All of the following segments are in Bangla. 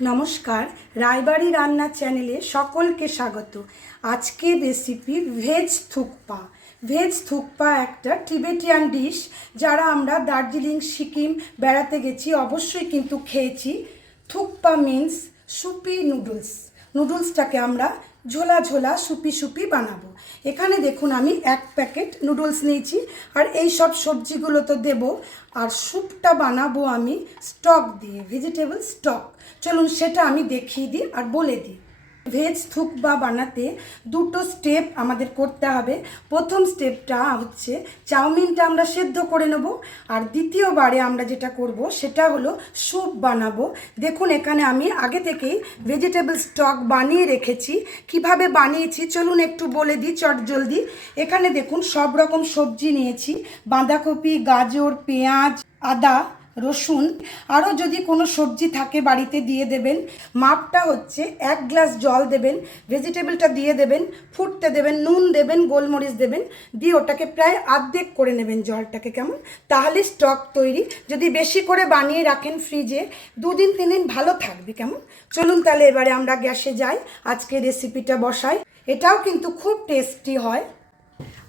নমস্কার, রায়বাড়ি রান্না চ্যানেলে সকলকে স্বাগত। আজকে recipe veg thukpa veg thukpa একটা টিবেটিয়ান ডিশ যারা আমরা দার্জিলিং, সিকিম বেড়াতে গেছি, অবশ্যই কিন্তু খেয়েছি। থুকপা মিন্স সুপি নুডলস নুডলসটাকে আমরা ঝোলা ঝোলা সুপি সুপি বানাবো। এখানে দেখুন আমি এক প্যাকেট নুডলস নিয়েছি, আর এই সব সবজিগুলো তো দেব, আর স্যুপটা বানাবো আমি স্টক দিয়ে, ভেজিটেবল স্টক। চলুন সেটা আমি দেখিয়ে দিই আর বলে দিই। ভেজ থুকবা বানাতে দুটো স্টেপ আমাদের করতে হবে। প্রথম স্টেপটা হচ্ছে চাউমিনটা আমরা সেদ্ধ করে নেব আর দ্বিতীয়বারে আমরা যেটা করব সেটা হলো স্যুপ বানাবো। দেখুন, এখানে আমি আগে থেকেই ভেজিটেবল স্টক বানিয়ে রেখেছি। কীভাবে বানিয়েছি চলুন একটু বলে দিই, চট জলদি। এখানে দেখুন, সব রকম সবজি নিয়েছি। বাঁধাকপি, গাজর, পেঁয়াজ, আদা রসুন। আরও যদি কোনো সবজি থাকে বাড়িতে দিয়ে দেবেন, মাপটা হচ্ছে এক গ্লাস জল দেবেন, ভেজিটেবলটা দিয়ে দেবেন, ফুটতে দেবেন, নুন দেবেন, গোলমরিচ দেবেন, দিয়ে ওটাকে প্রায় আর্ধেক করে নেবেন জলটাকে কেমন? তাহলে স্টক তৈরি। যদি বেশি করে বানিয়ে রাখেন ফ্রিজে, দুদিন তিন দিন ভালো থাকবে কেমন? চলুন তাহলে এবারে আমরা গ্যাসে যাই। আজকে রেসিপিটা বসাই। এটাও কিন্তু খুব টেস্টি হয়।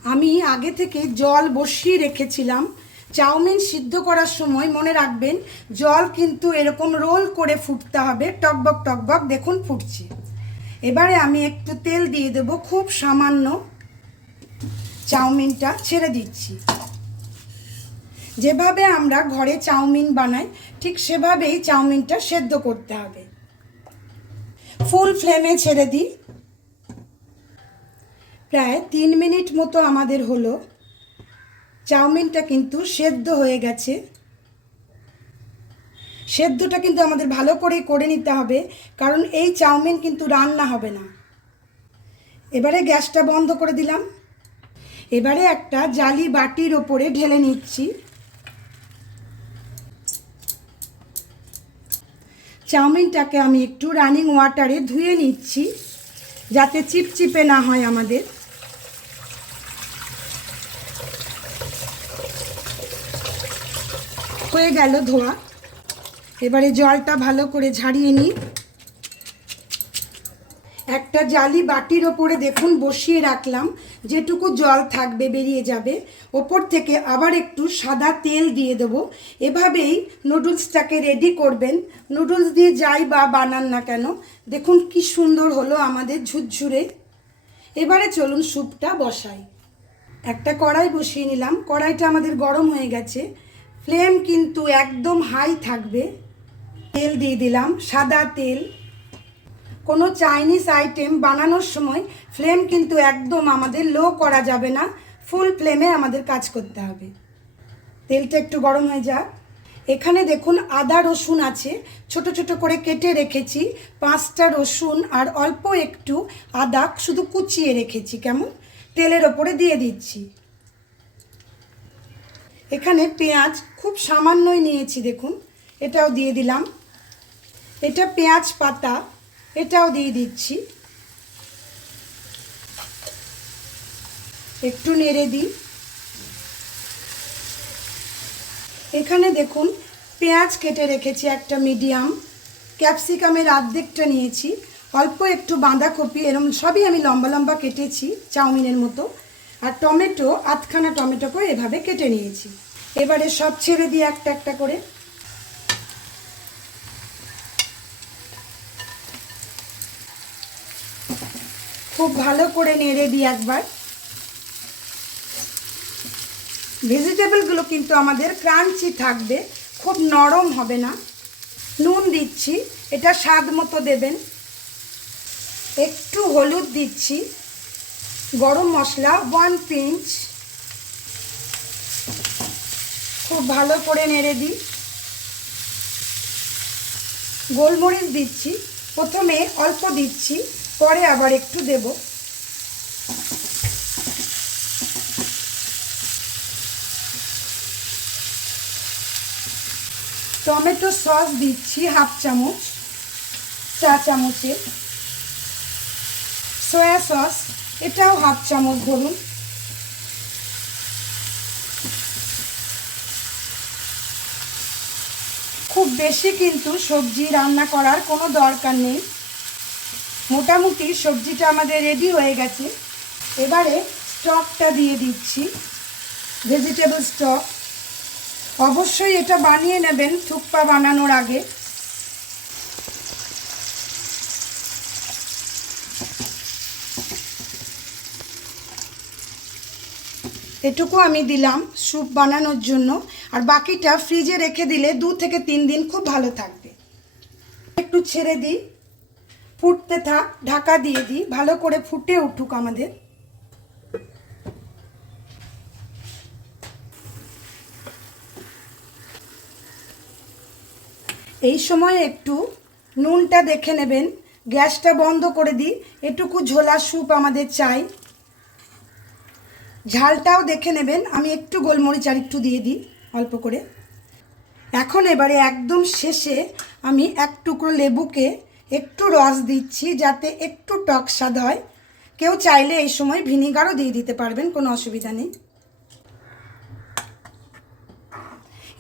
আমি আগে থেকে জল বসিয়ে রেখেছিলাম। চাউমিন সিদ্ধ করার সময় মনে রাখবেন, জল কিন্তু এরকম রোল করে ফুটতে হবে, টকবক টকবক দেখুন ফুটছে। এবারে আমি একটু তেল দিয়ে দেব, খুব সামান্য চাউমিনটা ছেড়ে দিচ্ছি। যেভাবে আমরা ঘরে চাউমিন বানাই, ঠিক সেভাবেই চাউমিনটা সেদ্ধ করতে হবে। ফুল ফ্লেমে ছেড়ে দিই। প্রায় তিন মিনিট মতো আমাদের হলো। চাউমিনটা কিন্তু সেদ্ধ হয়ে গেছে। সেদ্ধটা কিন্তু আমাদের ভালো করে করে নিতে হবে, কারণ এই চাউমিন কিন্তু রান্না হবে না। এবারে গ্যাসটা বন্ধ করে দিলাম। এবারে একটা জালি বাটির ওপরে ঢেলে নিচ্ছি। চাউমিনটাকে আমি একটু রানিং ওয়াটারে ধুয়ে নিচ্ছি, যাতে চিপচিপে না হয় আমাদের। হয়ে গেল ধোয়া। এবারে জলটা ভালো করে ঝাড়িয়ে নিই। একটা জালি বাটির ওপরে দেখুন বসিয়ে রাখলাম। যেটুকু জল থাকবে বেরিয়ে যাবে। ওপর থেকে আবার একটু সাদা তেল দিয়ে দেবো। এভাবেই নুডলসটাকে রেডি করবেন। নুডলস দিয়ে যাই বা বানান না কেন, দেখুন কি সুন্দর হলো আমাদের ঝুরঝুরে। এবারে চলুন স্যুপটা বসাই। একটা কড়াই বসিয়ে নিলাম। কড়াইটা আমাদের গরম হয়ে গেছে। ফ্লেম কিন্তু একদম হাই থাকবে। তেল দিয়ে দিলাম, সাদা তেল। কোনো চাইনিজ আইটেম বানানোর সময় ফ্লেম কিন্তু একদম আমাদের লো করা যাবে না ফুল ফ্লেমে আমাদের কাজ করতে হবে। তেলটা একটু গরম হয়ে যাক। এখানে দেখুন আদা রসুন আছে, ছোট ছোট করে কেটে রেখেছি, পাঁচটা রসুন আর অল্প একটু আদা শুধু কুচিয়ে রেখেছি, কেমন? তেলের ওপরে দিয়ে দিচ্ছি। এখানে পেঁয়াজ খুব সামান্যই নিয়েছি, দেখুন। এটাও দিয়ে দিলাম। এটা পেঁয়াজ পাতা, এটাও দিয়ে দিচ্ছি। একটু নেড়ে দিই। এখানে দেখুন, পেঁয়াজ কেটে রেখেছি একটা মিডিয়াম। ক্যাপসিকামের আর্ধেকটা নিয়েছি। অল্প একটু বাঁধাকপি, এরম সবই আমি লম্বা লম্বা কেটেছি, চাউমিনের মতো। আর টমেটো, আধখানা টমেটোকে এভাবে কেটে নিয়েছি। এবারে সব ছেড়ে দিই একটা একটা করে খুব ভালো করে নেড়ে দিই একবার। ভেজিটেবলগুলো কিন্তু আমাদের ক্রাঞ্চি থাকবে, খুব নরম হবে না। নুন দিচ্ছি, এটা স্বাদ মতো দেবেন। একটু হলুদ দিচ্ছি। গরম মশলা ওয়ান পিঞ্চ খুব ভালো করে নেড়ে দিই। গোলমরিচ দিচ্ছি। প্রথমে অল্প দিচ্ছি, পরে আবার একটু দেব। টমেটো সস দিচ্ছি হাফ চামচ, চা চামচে সয়া সস এটাও হাফ চামচ ধরুন। খুব বেশি কিন্তু সবজি রান্না করার কোনো দরকার নেই। মোটামুটি সবজিটা আমাদের রেডি হয়ে গেছে। এবারে স্টকটা দিয়ে দিচ্ছি। ভেজিটেবল স্টক অবশ্যই এটা বানিয়ে নেবেন থুকপা বানানোর আগে। এটুকু আমি দিলাম স্যুপ বানানোর জন্য। আর বাকিটা ফ্রিজে রেখে দিলে দু থেকে তিন দিন খুব ভালো থাকবে। একটু ছেড়ে দিই। ফুটতে থাক, ঢাকা দিয়ে দিই। ভালো করে ফুটে উঠুক আমাদের। এই সময় একটু নুনটা দেখে নেবেন। গ্যাসটা বন্ধ করে দিই। এটুকু ঝোলা স্যুপ আমাদের চাই। ঝালটাও দেখে নেবেন। আমি একটু গোলমরিচ আর একটু দিয়ে দিই, অল্প করে। এখন এবারে একদম শেষে আমি এক টুকরো লেবুকে একটু রস দিচ্ছি যাতে একটু টক স্বাদ হয়। কেউ চাইলে এই সময় ভিনিগারও দিয়ে দিতে পারবেন, কোনো অসুবিধা নেই।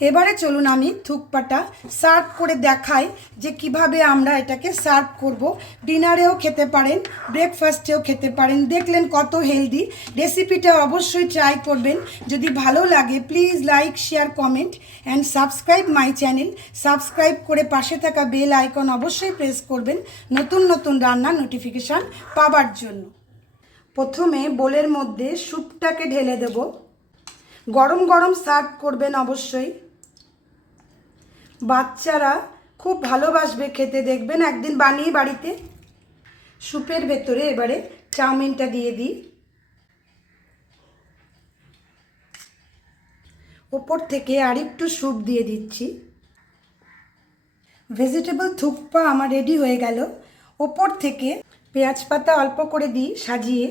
এবারে চলুন আমি থুকপাটা সার্ভ করে দেখাই যে কীভাবে আমরা এটাকে সার্ভ করব। ডিনারেও খেতে পারেন, ব্রেকফাস্টেও খেতে পারেন। দেখলেন কত হেলদি। রেসিপিটা অবশ্যই ট্রাই করবেন। যদি ভালো লাগে, please like, share, comment and subscribe my channel. Subscribe করে পাশে থাকা বেল আইকন অবশ্যই প্রেস করবেন নতুন নতুন রান্নার নোটিফিকেশান পাবার জন্য। প্রথমে বোলের মধ্যে স্যুপটাকে ঢেলে দেব। গরম গরম সার্ভ করবেন অবশ্যই। বাচ্চারা খুব ভালোবাসবে খেতে, দেখবেন একদিন বানিয়ে বাড়িতে। স্যুপের ভেতরে এবারে চাউমিনটা দিয়ে দিই। ওপর থেকে আরেকটু স্যুপ দিয়ে দিচ্ছি। ভেজিটেবল থুকপা আমার রেডি হয়ে গেল। ওপর থেকে পেঁয়াজ পাতা অল্প করে দিই সাজিয়ে।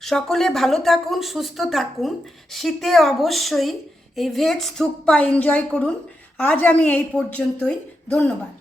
সকলে ভালো থাকুন, সুস্থ থাকুন। শীতে অবশ্যই এই ভেজ থুকপা এনজয় করুন। আজ আমি এই পর্যন্তই। ধন্যবাদ।